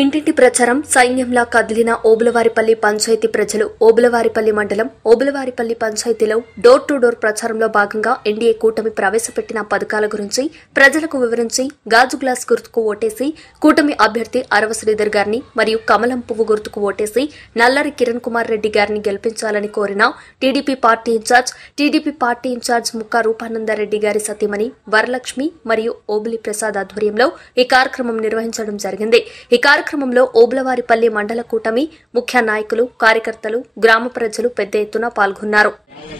ఇంటింటి ప్రచారం సైన్యంలా కదిలిన ఓబులవారిపల్లి పంచాయతీ ప్రజలు ఓబులవారిపల్లి మండలం ఓబులవారిపల్లి పంచాయతీలో డోర్ టు డోర్ ప్రచారంలో భాగంగా ఎన్డీఏ కూటమి ప్రవేశపెట్టిన పథకాల గురించి ప్రజలకు వివరించి గాజు గ్లాస్ గుర్తుకు ఓటేసి కూటమి అభ్యర్థి అరవ శ్రీధర్ గారిని మరియు కమలం పువ్వు గుర్తుకు ఓటేసి నల్లరి కిరణ్ కుమార్ రెడ్డి గారిని గెలిపించాలని కోరిన TDP party incharge Mukka Rupanandareddy గారి సతీమణి వరలక్ష్మి మరియు ఓబులి ప్రసాద్ ఆధ్వర్యంలో ఈ కార్యక్రమం నిర్వహించడం జరిగింది. ఈ కార్యక్రమంలో ఓబులవారిపల్లి మండల కూటమి ముఖ్య నాయకులు, కార్యకర్తలు, గ్రామ ప్రజలు పెద్ద ఎత్తున పాల్గొన్నారు.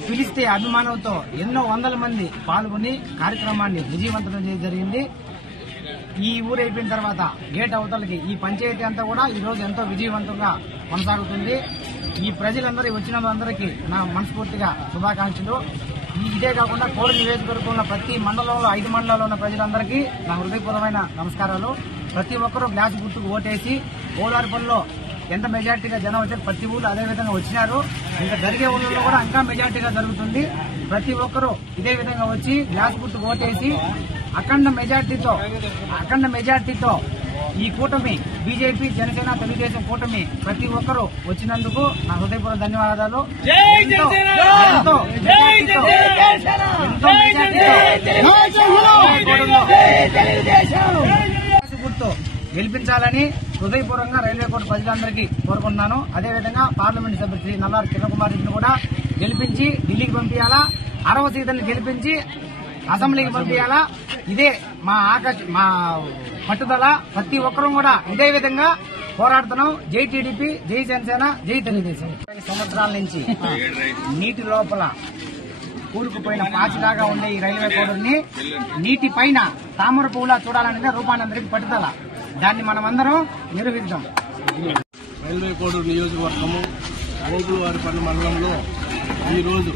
పిలిస్తే అభిమానంతో ఎన్నో వందల మంది పాల్గొని కార్యక్రమాన్ని విజయవంతం చేయడం జరిగింది. ఈ ఊరు అయిపోయిన తర్వాత గేట్ అవతలకి ఈ పంచాయతీ అంతా కూడా ఈ రోజు ఎంతో విజయవంతంగా కొనసాగుతుంది. ఈ ప్రజలందరూ వచ్చిన వాళ్ళందరికీ నా మనస్ఫూర్తిగా శుభాకాంక్షలు. ఇదే కాకుండా కోడి నియోజకవర్గంలో ప్రతి మండలంలో 5 మండలాల్లో ఉన్న ప్రజలందరికీ నా హృదయపూర్వమైన నమస్కారాలు. ప్రతి ఒక్కరూ గ్లాస్ గుర్తుకు ఓటేసి ఓబులవారిపల్లిలో ఎంత మెజార్టీగా జనం వచ్చారు, ప్రతి ఊళ్ళు అదేవిధంగా వచ్చినారు. ఇంకా జరిగే ఊళ్ళలో కూడా ఇంకా మెజార్టీగా జరుగుతుంది. ప్రతి ఒక్కరూ ఇదే విధంగా వచ్చి గ్లాస్ గుర్తుకు ఓటేసి అఖండ మెజార్టీతో ఈ కూటమి బీజేపీ, జనసేన, తెలుగుదేశం కూటమి ప్రతి ఒక్కరూ వచ్చినందుకు నా హృదయపూర్వక ధన్యవాదాలు. గుర్తు గెలిపించాలని హృదయపూర్వకంగా రైల్వే కోర్టు ప్రజలందరికీ కోరుకుంటున్నాను. అదేవిధంగా పార్లమెంట్ సభ్యులు శ్రీ నల్లారి కిరణ్ కుమార్ రెడ్డిని కూడా గెలిపించి ఢిల్లీకి పంపించాలా, అరవ సీట్లను గెలిపించి అసెంబ్లీకి పంపించాలా. ఇదే మా పట్టుదల. ప్రతి ఒక్కరూ కూడా ఇదే విధంగా పోరాడుతున్నాం. జై టీడీపీ, జై జనసేన, జై తెలుగుదేశం. 5 సంవత్సరాల నుంచి నీటి లోపల కూరుకుపోయిన పాచిలాగా ఉండే ఈ రైల్వే కోడూరుని నీటి పైన తామర పువ్వులా చూడాలనేది రూపానందరికి పట్టుదల. దాన్ని మనమందరం నిర్వహిద్దాం. రైల్వే కోడూరు నియోజకవర్గము ఓబులవారిపల్లి మండలంలో ఈరోజు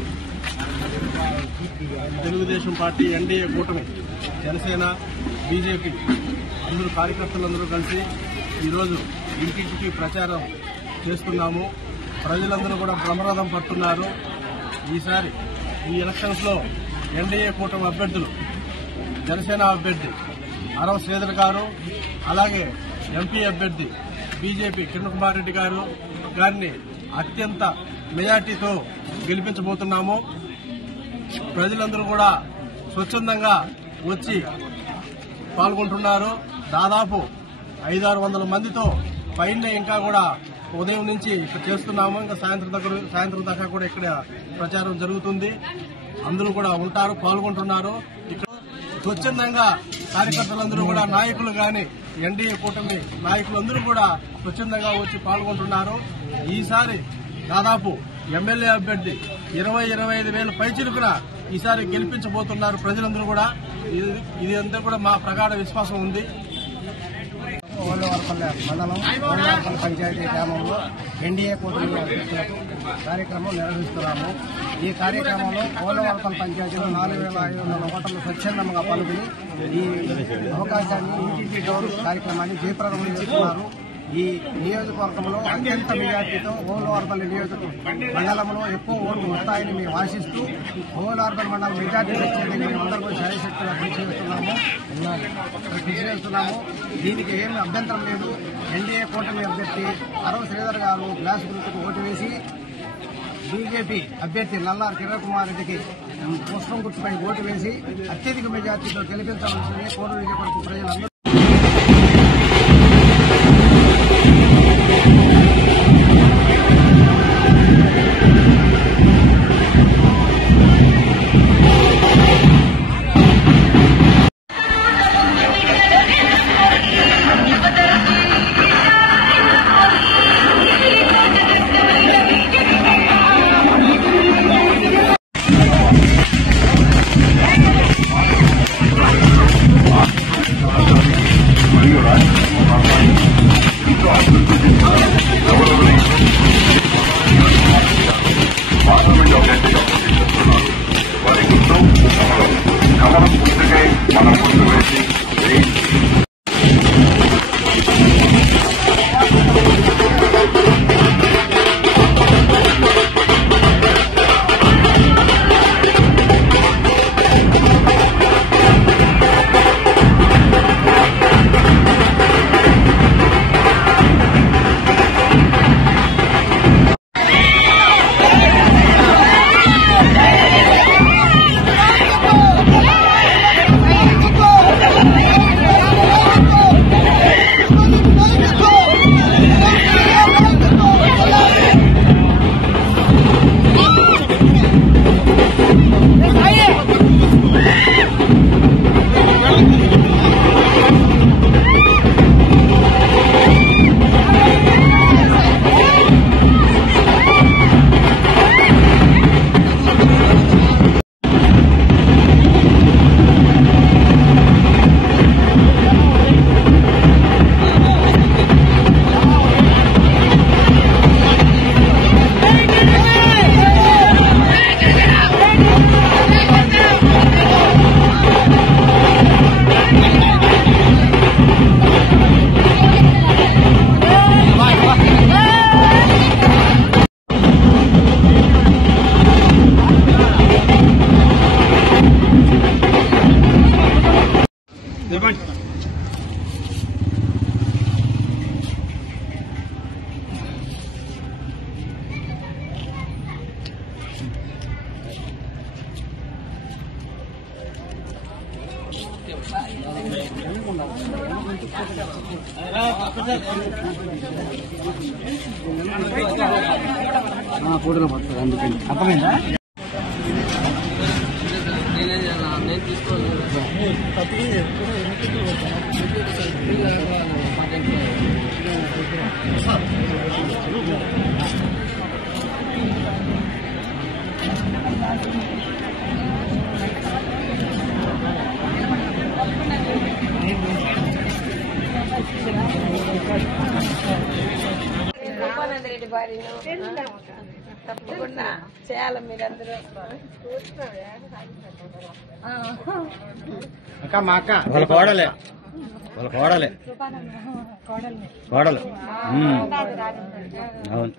తెలుగుదేశం పార్టీ, ఎన్డీఏ కూటమి, జనసేన, బీజేపీ అందరూ కార్యకర్తలందరూ కలిసి ఈరోజు ఇంటింటికి ప్రచారం చేస్తున్నాము. ప్రజలందరూ కూడా బ్రహ్మరథం పడుతున్నారు. ఈసారి ఈ ఎలక్షన్స్ లో ఎన్డీఏ కూటమి అభ్యర్థులు, జనసేన అభ్యర్థి అరవ శ్రీధర్ గారు, అలాగే ఎంపీ అభ్యర్థి బీజేపీ కిరణ్ కుమార్ రెడ్డి గారిని అత్యంత మెజార్టీతో గెలిపించబోతున్నాము. ప్రజలందరూ కూడా స్వచ్ఛందంగా వచ్చి పాల్గొంటున్నారు. దాదాపు 500-600 మందితో పైన ఇంకా కూడా ఉదయం నుంచి ఇక్కడ చేస్తున్నాము. ఇంకా సాయంత్రం దాకా కూడా ఇక్కడ ప్రచారం జరుగుతుంది. అందరూ కూడా ఉంటారు, పాల్గొంటున్నారు. ఇక్కడ స్వచ్ఛందంగా కార్యకర్తలందరూ కూడా, నాయకులు గాని, ఎన్డీఏ కూటమి నాయకులందరూ కూడా స్వచ్ఛందంగా వచ్చి పాల్గొంటున్నారు. ఈసారి దాదాపు ఎమ్మెల్యే అభ్యర్థి 20-25 వేల పైచిలుకున ఈసారి గెలిపించబోతున్నారు ప్రజలందరూ కూడా. ఇది అంతా కూడా మా ప్రగాఢ విశ్వాసం ఉంది. ఓబులవారిపల్లి మండలం ఓబులవారిపల్లి పంచాయతీ గ్రామంలో ఎన్డీఏ కూటమి అభ్యర్థులకు కార్యక్రమం నిర్వహిస్తున్నాము. ఈ కార్యక్రమంలో ఓబులవారిపల్లి పంచాయతీలో 4,500 ఓటర్లు స్వచ్ఛందంగా పాల్గొని ఈ అవకాశాన్ని ఇంటింటి డోర్ కార్యక్రమాన్ని జయప్రదం చేస్తున్నారు. ఈ నియోజకవర్గంలో అత్యంత మెజార్టీతో ఓబులవారిపల్లి మండలంలో ఎక్కువ ఓట్లు వస్తాయని మేము ఆశిస్తూ ఓబులవారిపల్లి మండలం మెజార్టీ వచ్చేది మేమందరూ శాయశక్తిగా కృషి చేస్తున్నాము. దీనికి ఏమి అభ్యంతరం లేదు. ఎన్డీఏ కూటమి అభ్యర్థి అరవ శ్రీధర్ గారు గ్లాస్ గుర్తుకు ఓటు వేసి బీజేపీ అభ్యర్థి నల్లారి కిరణ్ కుమార్ రెడ్డికి పుష్పం గుర్తుపై ఓటు వేసి అత్యధిక మెజార్టీతో గెలిపించాల్సిందే కోడూరు నియోజకవర్గ ప్రజలందరూ ఫోటోలో పడుతుంది అందుకని అర్థమైందా? రెడ్డి భార్య తప్పకుండా చేయాలి మీరందరూ. అక్క మా అక్క వాళ్ళ కోడలే కోడలు అవును.